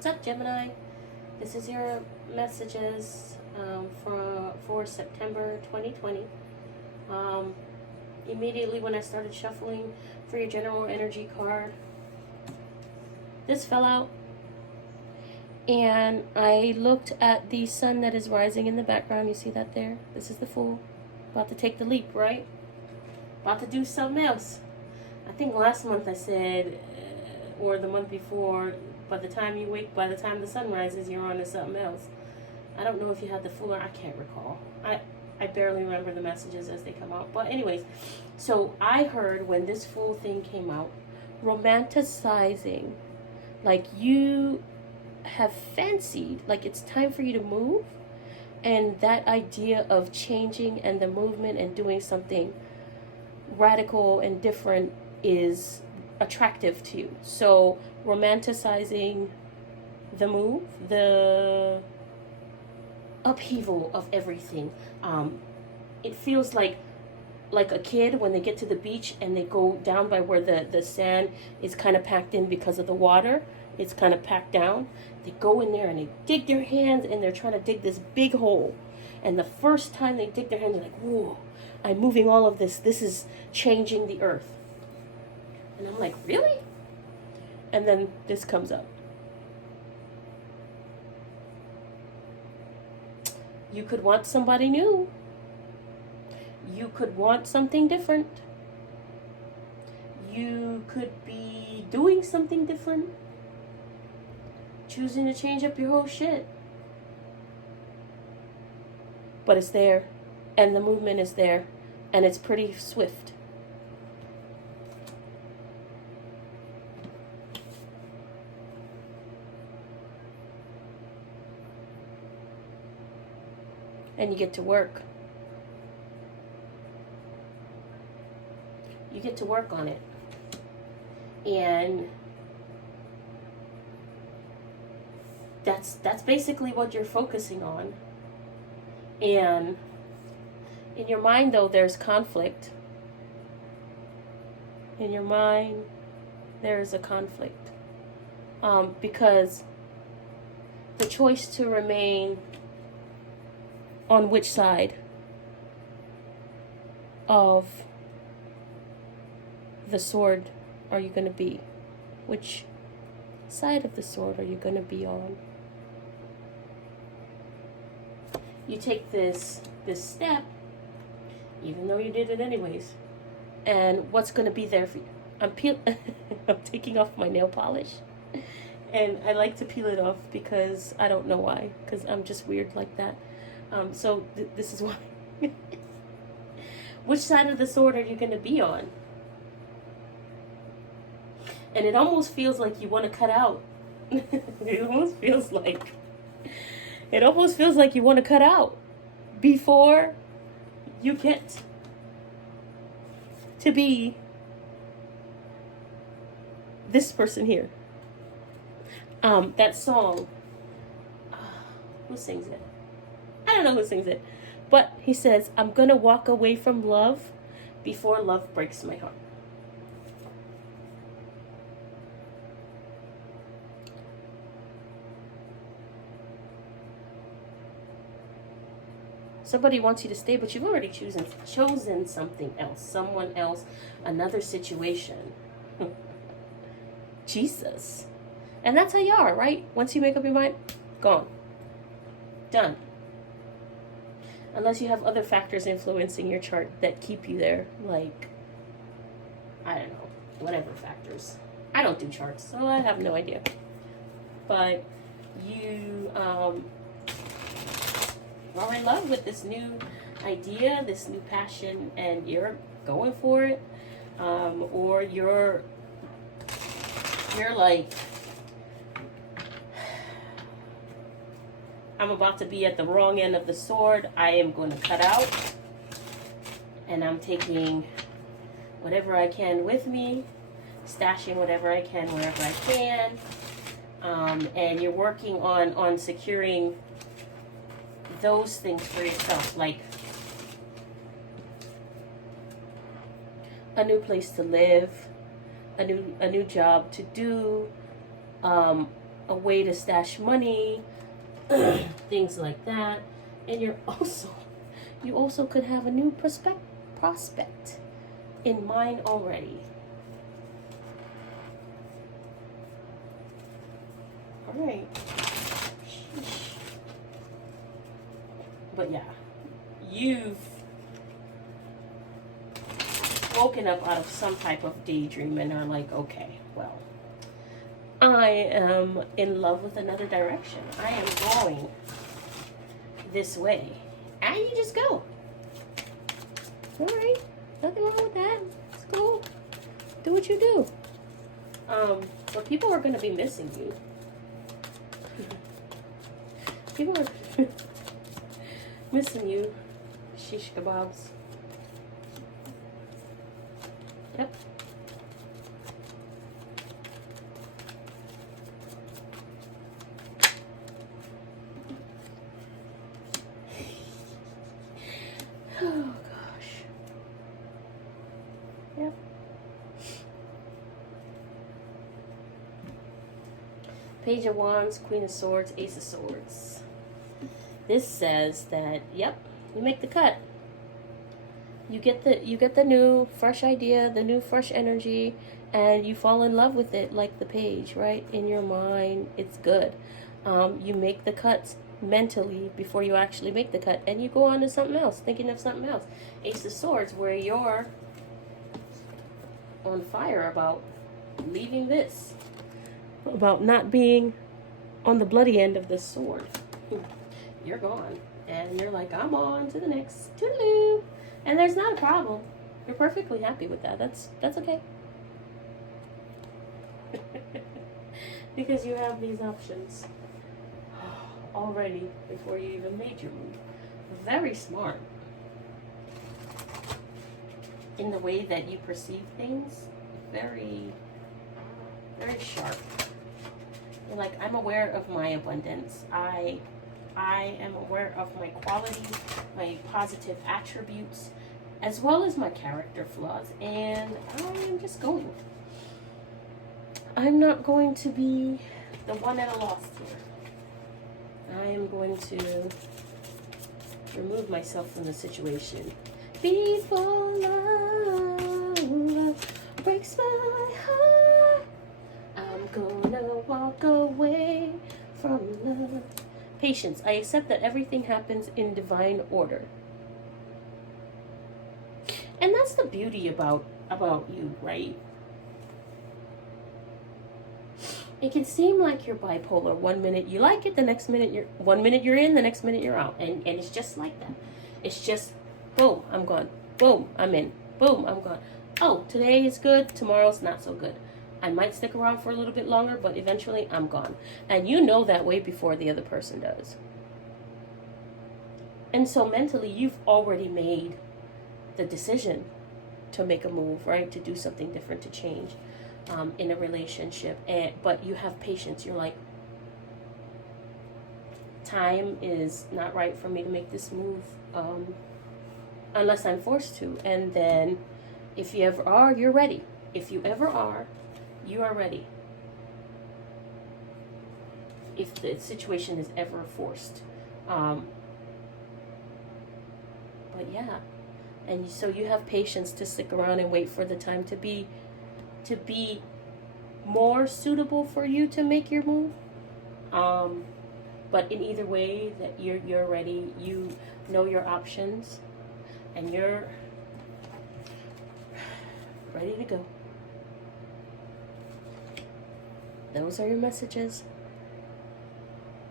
What's up, Gemini? This is your messages for September 2020. Immediately when I started shuffling for your general energy card, this fell out. And I looked at the sun that is rising in the background. You see that there? This is the Fool. About to take the leap, right? About to do something else. I think last month I said, or the month before, by the time you wake, by the time the sun rises, you're on to something else. I don't know if you had the Fool or I can't recall. I barely remember the messages as they come out. But anyways, so I heard when this Fool thing came out, romanticizing, like you have fancied, like it's time for you to move, and that idea of changing and the movement and doing something radical and different is attractive to you. So romanticizing the move, the upheaval of everything. It feels like a kid when they get to the beach and they go down by where the sand is kind of packed in because of the water. It's kind of packed down. They go in there and they dig their hands and they're trying to dig this big hole. And the first time they dig their hands, they're like, whoa, I'm moving all of this. This is changing the earth. And I'm like, really? And then this comes up. You could want somebody new. You could want something different. You could be doing something different. Choosing to change up your whole shit. But it's there. And the movement is there. And it's pretty swift. And you get to work. You get to work on it. And that's basically what you're focusing on. And in your mind, though, there's conflict. In your mind, there's a conflict. Because the choice to remain on which side of the sword are you going to be? Which side of the sword are you going to be on? You take this step, even though you did it anyways, and what's going to be there for you? I'm taking off my nail polish, and I like to peel it off because I don't know why, because I'm just weird like that. So this is why. Which side of the sword are you going to be on? And it almost feels like you want to cut out. It almost feels like you want to cut out before you get to be this person here. That song, who sings it? I don't know who sings it, but he says, I'm gonna walk away from love before love breaks my heart. Somebody wants you to stay, but you've already chosen something else, someone else, another situation. Jesus. And that's how you are, right? Once you make up your mind, gone. Done. Unless you have other factors influencing your chart that keep you there, like, I don't know, whatever factors. I don't do charts, so I have no idea. But you are in love with this new idea, this new passion, and you're going for it. Or you're like, I'm about to be at the wrong end of the sword. I am going to cut out. And I'm taking whatever I can with me. Stashing whatever I can wherever I can. And you're working on securing those things for yourself. Like a new place to live. A new job to do. A a way to stash money, things like that. And you also could have a new prospect in mind already. All right. But yeah, you've woken up out of some type of daydream and are like, okay, well, I am in love with another direction. I am going this way. And you just go. All right. Nothing wrong with that. It's cool. Do what you do. But people are going to be missing you. People are missing you. Shish kebabs. Yep. Oh gosh. Yep. Page of Wands, Queen of Swords, Ace of Swords. This says that, yep, you make the cut. You get the new fresh idea, the new fresh energy, and you fall in love with it like the page, right? In your mind, it's good. You make the cuts mentally before you actually make the cut, and you go on to something else, thinking of something else. Ace of Swords, where you're on fire about leaving this, about not being on the bloody end of this sword. You're gone, and you're like, I'm on to the next. Toodaloo. And there's not a problem. You're perfectly happy with that. That's okay. Because you have these options already before you even made your move. Very smart in the way that you perceive things. Very, very sharp. You're like, I'm aware of my abundance. I am aware of my quality, my positive attributes, as well as my character flaws, and I am just going. I'm not going to be the one at a loss here. I am going to remove myself from the situation. Before love breaks my heart, I'm gonna walk away from love. Patience. I accept that everything happens in divine order. And that's the beauty about you, right? It can seem like you're bipolar. 1 minute you like it, the next minute you're in, the next minute you're out. And it's just like that. It's just boom, I'm gone. Boom, I'm in. Boom, I'm gone. Oh, today is good, tomorrow's not so good. I might stick around for a little bit longer, but eventually I'm gone. And you know that way before the other person does. And so mentally, you've already made the decision to make a move, right? To do something different, to change in a relationship. But you have patience. You're like, time is not right for me to make this move unless I'm forced to. And then if you ever are, you're ready. If you ever are, you are ready. If the situation is ever forced. But yeah. And so you have patience to stick around and wait for the time to be more suitable for you to make your move. But in either way that you're ready, you know your options, and you're ready to go. Those are your messages.